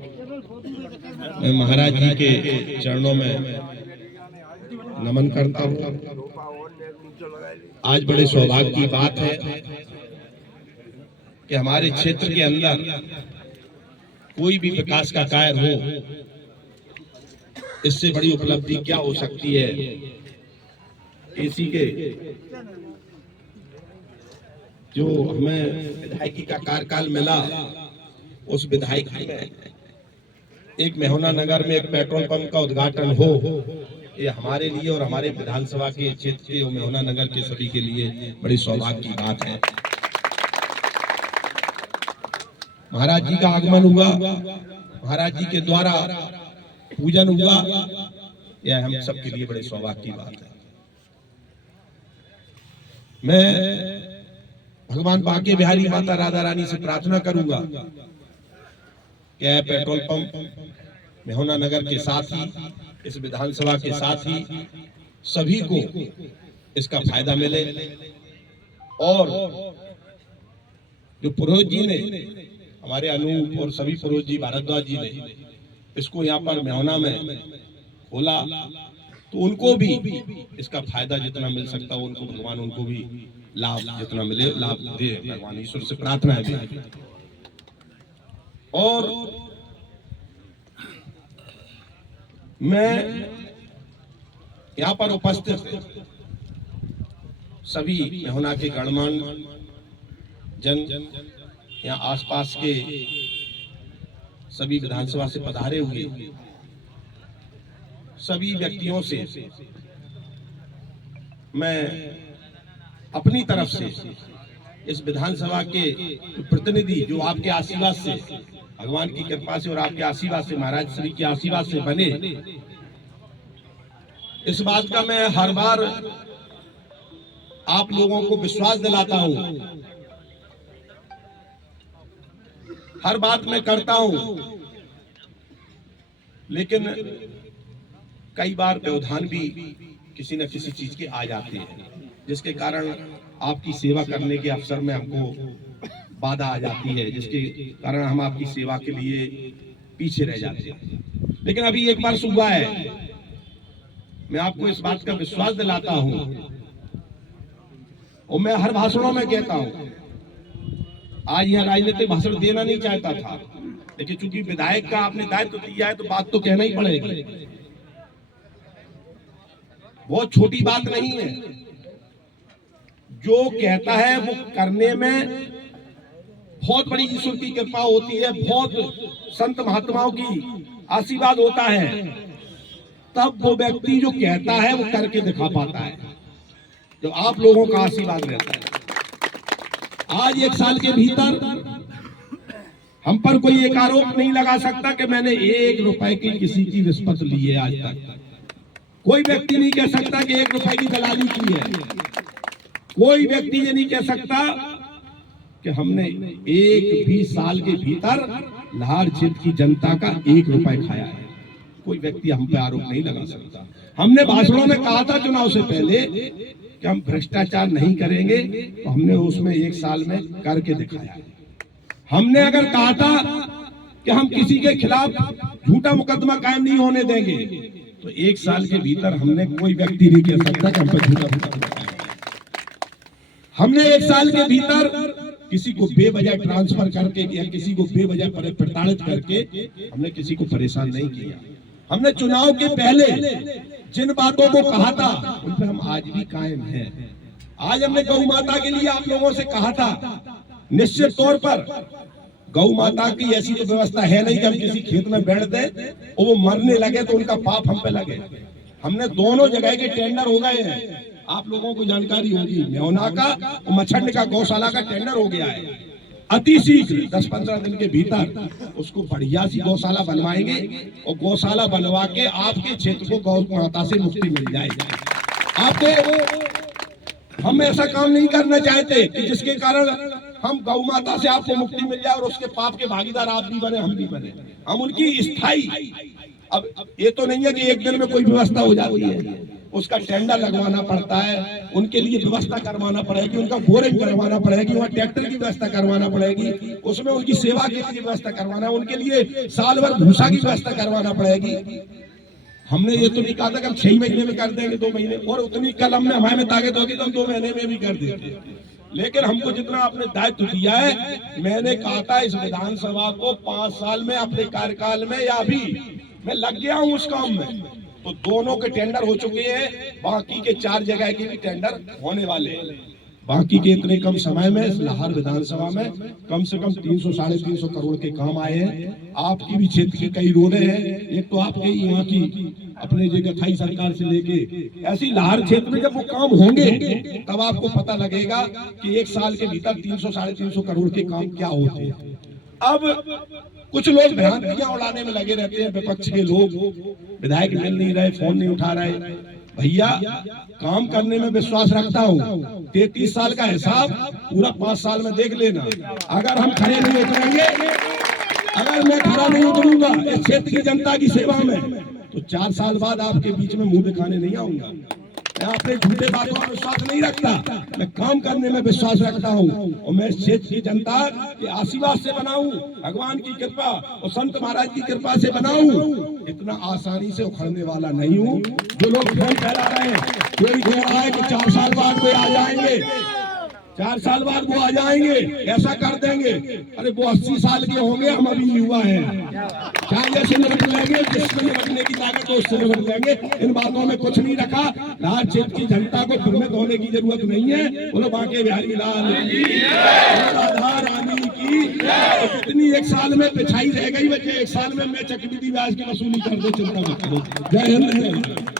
मैं महाराज जी के चरणों में नमन करता हूँ। आज बड़े सौभाग्य की बात है कि हमारे क्षेत्र के अंदर कोई भी विकास का कार्य हो, इससे बड़ी उपलब्धि क्या हो सकती है। इसी के जो हमें विधायकी का कार्यकाल मिला, उस विधायकी में एक मेहुना नगर में एक पेट्रोल पंप का उद्घाटन हो, ये हमारे लिए और हमारे विधानसभा के क्षेत्र के और मेहुना नगर के सभी के लिए बड़ी सौभाग्य की बात है। महाराज जी का आगमन हुआ, महाराज जी के द्वारा पूजन हुआ, यह हम सबके लिए बड़े सौभाग्य की बात है। मैं भगवान बांके बिहारी माता राधा रानी से प्रार्थना करूंगा कि पेट्रोल पंप मेहुना नगर के साथ ही इस विधानसभा के साथ ही सभी को इसका फायदा मिले, और जो पुरोहित जी ने, हमारे अनूप और सभी पुरोहित जी, भारद्वाज जी ने इसको यहाँ पर मेहुना में खोला, तो उनको भी इसका फायदा जितना मिल सकता हो, उनको भगवान उनको भी लाभ जितना मिले लाभ दे, भगवान ईश्वर से प्रार्थना है। और मैं यहाँ पर उपस्थित सभी मेहुना के गणमान्य जन, यहाँ आसपास के सभी विधानसभा से पधारे हुए सभी व्यक्तियों से मैं अपनी तरफ से इस विधानसभा के प्रतिनिधि जो आपके आशीर्वाद से, भगवान की कृपा से और आपके आशीर्वाद से, महाराज श्री के आशीर्वाद से बने, इस बात का मैं हर बार आप लोगों को विश्वास दिलाता हूं, हर बात मैं करता हूं, लेकिन कई बार व्यवधान भी किसी न किसी चीज के आ जाते हैं, जिसके कारण आपकी सेवा करने के अवसर में हमको बाधा आ जाती है, जिसके कारण हम आपकी सेवा के लिए पीछे रह जाते हैं। लेकिन अभी एक बार सुबह है, मैं आपको इस बात का विश्वास दिलाता हूं, और मैं हर भाषणों में कहता हूं, आज यह राजनीतिक भाषण देना नहीं चाहता था, लेकिन चूंकि विधायक का आपने दायित्व दिया है तो बात तो कहना ही पड़ेगी। बहुत छोटी बात नहीं है, जो कहता है वो करने में बहुत बड़ी ईश्वर की कृपा होती है, बहुत संत महात्माओं की आशीर्वाद होता है, तब वो व्यक्ति जो कहता है वो करके दिखा पाता है, जो आप लोगों का आशीर्वाद रहता है। आज 1 साल के भीतर हम पर कोई एक आरोप नहीं लगा सकता कि मैंने 1 रुपए की किसी की रिश्वत ली है। आज तक कोई व्यक्ति नहीं कह सकता कि 1 रुपए की दलाली की है। कोई व्यक्ति ये नहीं कह सकता कि हमने 1 भी साल के भीतर लाहौर क्षेत्र की जनता का 1 रुपए खाया है। कोई व्यक्ति हम पे आरोप नहीं लगा सकता। हमने भाषणों में कहा था चुनाव से पहले कि हम भ्रष्टाचार नहीं करेंगे, तो हमने उसमें 1 साल में करके दिखाया है। हमने अगर कहा था कि हम किसी के खिलाफ झूठा मुकदमा कायम नहीं होने देंगे, तो 1 साल के भीतर हमने, कोई व्यक्ति नहीं कह सकता कि हम पर झूठा मुकदमा। हमने 1 साल के भीतर किसी को बेवजह ट्रांसफर करके या किसी को बेवजह प्रताड़ित करके हमने किसी को परेशान नहीं किया। हमने चुनाव के पहले जिन बातों को कहा था उन पर हम आज भी कायम हैं। आज हमने गौ माता के लिए आप लोगों से कहा था, निश्चित तौर पर गौ माता की ऐसी तो व्यवस्था है नहीं कि हम किसी खेत में बैठ दें और वो मरने लगे तो उनका पाप हम पे लगे। हमने दोनों जगह के टेंडर हो गए हैं, आप लोगों को जानकारी होगी, मेहुना का और मछंड का गौशाला का टेंडर हो गया है। अति शीघ्र 10-15 दिन के भीतर उसको बढ़िया सी गौशाला बनवाएंगे और गौशाला बनवा के आपके क्षेत्र को गौ माता से मुक्ति मिल जाएगी। आपको, हम ऐसा काम नहीं करना चाहते कि जिसके कारण हम गौ माता से आपको मुक्ति मिल जाए और उसके पाप के भागीदार आप भी बने, हम भी बने। हम उनकी स्थायी, अब ये तो नहीं है कि एक दिन में कोई व्यवस्था हो जाती है, उसका टेंडर लगवाना पड़ता है, उनके लिए व्यवस्था करवाना पड़ेगी, उनका बोरिंग करवाना पड़ेगी, वहाँ ट्रैक्टर की व्यवस्था करवाना पड़ेगी, उसमें उनकी सेवा के लिए व्यवस्था करवाना, उनके लिए साल भर भूसा की व्यवस्था करवाना पड़ेगी। हमने ये तो नहीं कहा था कि हम 6 महीने में कर देंगे, 2 महीने, और उतनी कल हमने हमारे में ताकत होती तो हम 2 महीने में भी कर देते। लेकिन हमको जितना आपने दायित्व दिया है, मैंने कहा था इस विधानसभा को 5 साल में अपने कार्यकाल में या अभी मैं लग गया हूँ उस काम में, तो दोनों के टेंडर हो चुके हैं, बाकी के 4 जगह के भी टेंडर होने वाले हैं। बाकी के इतने कम समय में लाहौर विधानसभा में कम से कम 300 साढ़े 300 करोड़ के काम आए हैं। आपकी भी क्षेत्र की कई रोडें हैं, एक तो आपके यहाँ की अपने जगह थाई सरकार से लेके ऐसी लाहौर क्षेत्र में जब वो काम होंगे तब आपको पता लगेगा कि 1 साल के भीतर 300 साढ़े 300 करोड़ के काम क्या होते हैं। अब कुछ लोग भ्रांतियां उड़ाने में लगे रहते हैं, विपक्ष के लोग, विधायक मिल नहीं रहे, फोन नहीं उठा रहे। भैया काम करने में विश्वास रखता हूँ, 33 साल का हिसाब पूरा 5 साल में देख लेना। अगर हम खड़े नहीं उतरेंगे, अगर मैं खड़ा नहीं उतरूंगा इस क्षेत्र की जनता की सेवा में, तो 4 साल बाद आपके बीच में मुंह दिखाने नहीं आऊंगा। मैं अपने झूठे बातों में विश्वास नहीं रखता, मैं काम करने में विश्वास रखता हूँ, और मैं इस क्षेत्र की जनता के आशीर्वाद से बनाऊं, भगवान की कृपा और संत महाराज की कृपा से बनाऊं। इतना आसानी से उखड़ने वाला नहीं हूँ। जो लोग फोन फैला रहे हैं, कोई कह रहा है कि 4 साल बाद कोई आ जाएंगे, 4 साल बाद वो आ जाएंगे, ऐसा कर देंगे। अरे वो 80 साल के होंगे, हम अभी युवा हैं, चाहे से निपट लेंगे, जिसमें निपटने की ताकत हो उससे निपट लेंगे। इन बातों में कुछ नहीं रखा। लाल क्षेत्र की जनता को भ्रमित होने की जरूरत नहीं है। बोलो बांके बिहारी लाल की, राधा रानी की। कितनी 1 साल में पिछाई रह गई बच्चे, 1 साल में मैं चक्रवृद्धि ब्याज की वसूली कर दे, चिंता मत करो। जय हिंद।